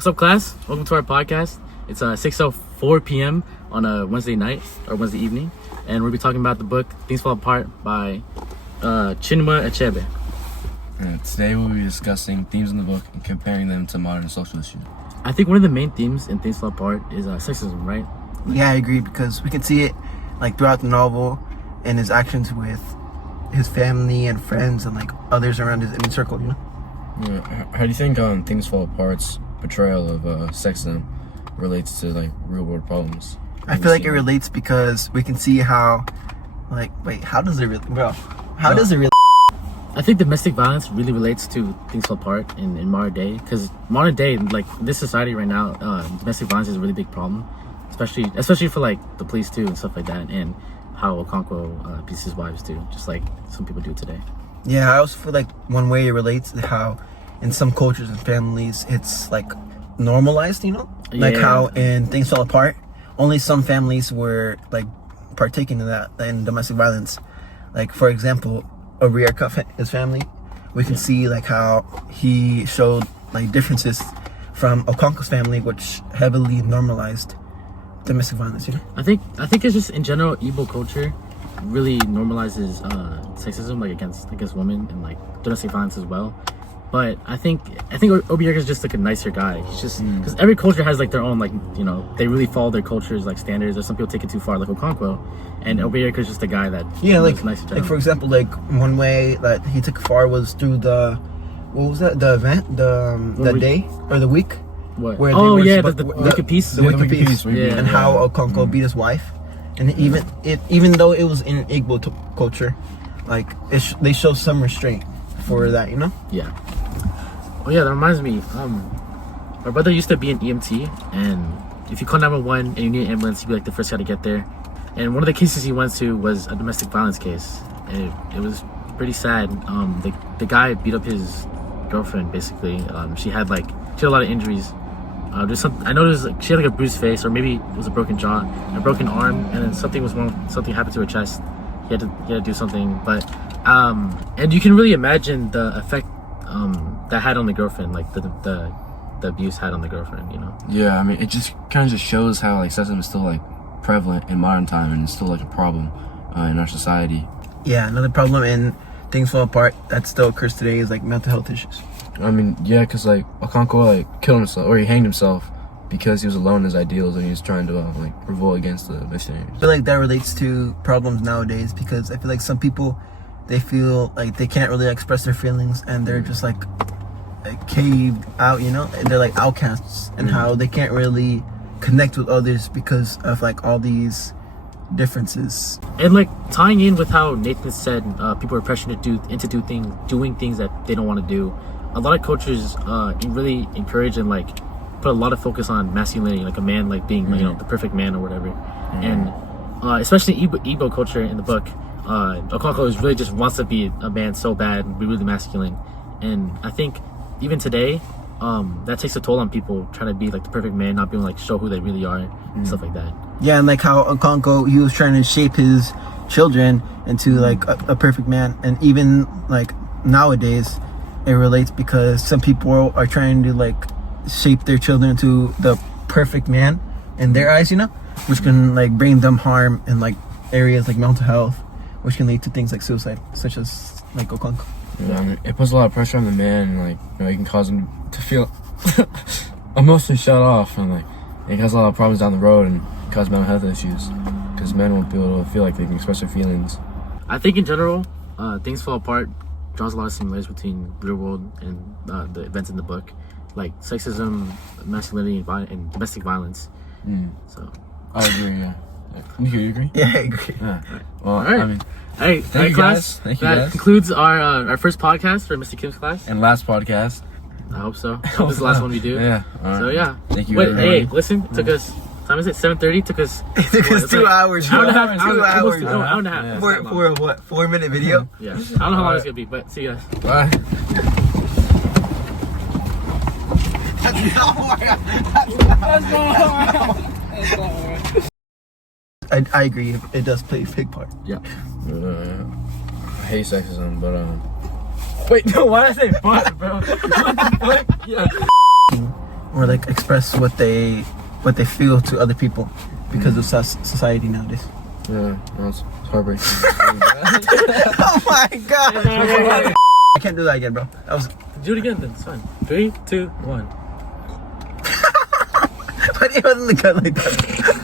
What's up, class? Welcome to our podcast. It's 6:04 p.m. on a Wednesday night or Wednesday evening, and we'll be talking about the book Things Fall Apart by Chinua Achebe. Today we'll be discussing themes in the book and comparing them to modern social issues. I think one of the main themes in Things Fall Apart is sexism, right? Yeah, I agree, because we can see it like throughout the novel and his actions with his family and friends and like others around his inner circle, you know? Yeah, how do you think Things Fall Apart's portrayal of sexism relates to like real world problems? I feel like it relates because we can see how, like, wait, how does it really, bro? How does it really? I think domestic violence really relates to Things Fall Apart in modern day, because modern day, like this society right now, domestic violence is a really big problem, especially for like the police too and stuff like that, and how Okonkwo beats his wives too, just like some people do today. Yeah, I also feel like one way it relates to how in some cultures and families it's like normalized, you know? Like how in Things Fall Apart, only some families were like partaking in that, in domestic violence. Like for example, Oriakov, his family, we can see like how he showed like differences from Okonkwo's family, which heavily normalized domestic violence, you know? I think it's just in general Igbo culture really normalizes sexism like against women and like domestic violence as well. But I think Obieka is just like a nicer guy. He's just because every culture has like their own, like, you know, they really follow their culture's like standards, or some people take it too far like Okonkwo, and Obieka is just a guy that like nice like for example, like one way that he took far was through the the event, the day or the week. What? Where the Wicked Peace. The Wicked Peace. Yeah. And how Okonkwo beat his wife. And even though it was in Igbo culture, like they show some restraint for that, you know? Yeah. Oh yeah, that reminds me. My brother used to be an EMT, and if you call 911 and you need an ambulance, he'd be like the first guy to get there. And one of the cases he went to was a domestic violence case. It was pretty sad. The guy beat up his girlfriend basically. She had a lot of injuries. I noticed she had like a bruised face, or maybe it was a broken jaw, a broken arm, and then something happened to her chest. He had to do something, but and you can really imagine the effect that had on the girlfriend, like the abuse had on the girlfriend, you know? Yeah, I mean, it just kind of just shows how like sexism is still like prevalent in modern time, and it's still like a problem in our society. Yeah, another problem in Things Fall Apart that still occurs today is like mental health issues. I mean, yeah, because like Okonkwo like killed himself, or he hanged himself because he was alone in his ideals and he was trying to like revolt against the missionaries. I feel like that relates to problems nowadays, because I feel like some people, they feel like they can't really express their feelings, and they're just like caved out, you know? And they're like outcasts, and how they can't really connect with others because of like all these differences. And like tying in with how Nathan said, people are pressured into doing things that they don't want to do. A lot of cultures really encourage and like put a lot of focus on masculinity, like a man like being you know, the perfect man or whatever. And especially Igbo culture in the book, Okonkwo is really just wants to be a man so bad and be really masculine. And I think even today, that takes a toll on people trying to be like the perfect man, not being like show who they really are and stuff like that. Yeah, and like how Okonkwo, he was trying to shape his children into like a perfect man. And even like nowadays, it relates because some people are trying to like shape their children into the perfect man in their eyes, you know, which can like bring them harm in like areas like mental health, which can lead to things like suicide, such as like Okonkwo. Yeah, I mean, it puts a lot of pressure on the man, and like, you know, it can cause him to feel emotionally shut off, and like it causes a lot of problems down the road and cause mental health issues because men won't be able to feel like they can express their feelings. I think in general, Things Fall Apart draws a lot of similarities between real world and the events in the book, like sexism, masculinity, and domestic violence. So I agree. Yeah. You agree? Yeah, I agree. Yeah. Well, all right. I mean, hey, thank you class. guys. That concludes our first podcast for Mr. Kim's class. And last podcast. I hope so. I hope this is the last one we do. Yeah. All right. So yeah. Thank you. Wait, everybody. hey, listen. Took us. Time is it? 7:30. Took us. It took us 2 hours. Hour and a half. 2 hours. No, hour and a half. Yeah. For a what? 4-minute video? Yeah. I don't know how long it's gonna be, but see you guys. Bye. I agree. It does play a big part. Yeah. I hate sexism, but wait, no, why did I say but, bro? What the fuck? Yeah. or like express what they feel to other people because of society nowadays. Yeah, no, it's heartbreaking. Oh my god! I can't do that again, bro. That was. Do it again then. It's fine. 3, 2, 1. But it wasn't the cut like that.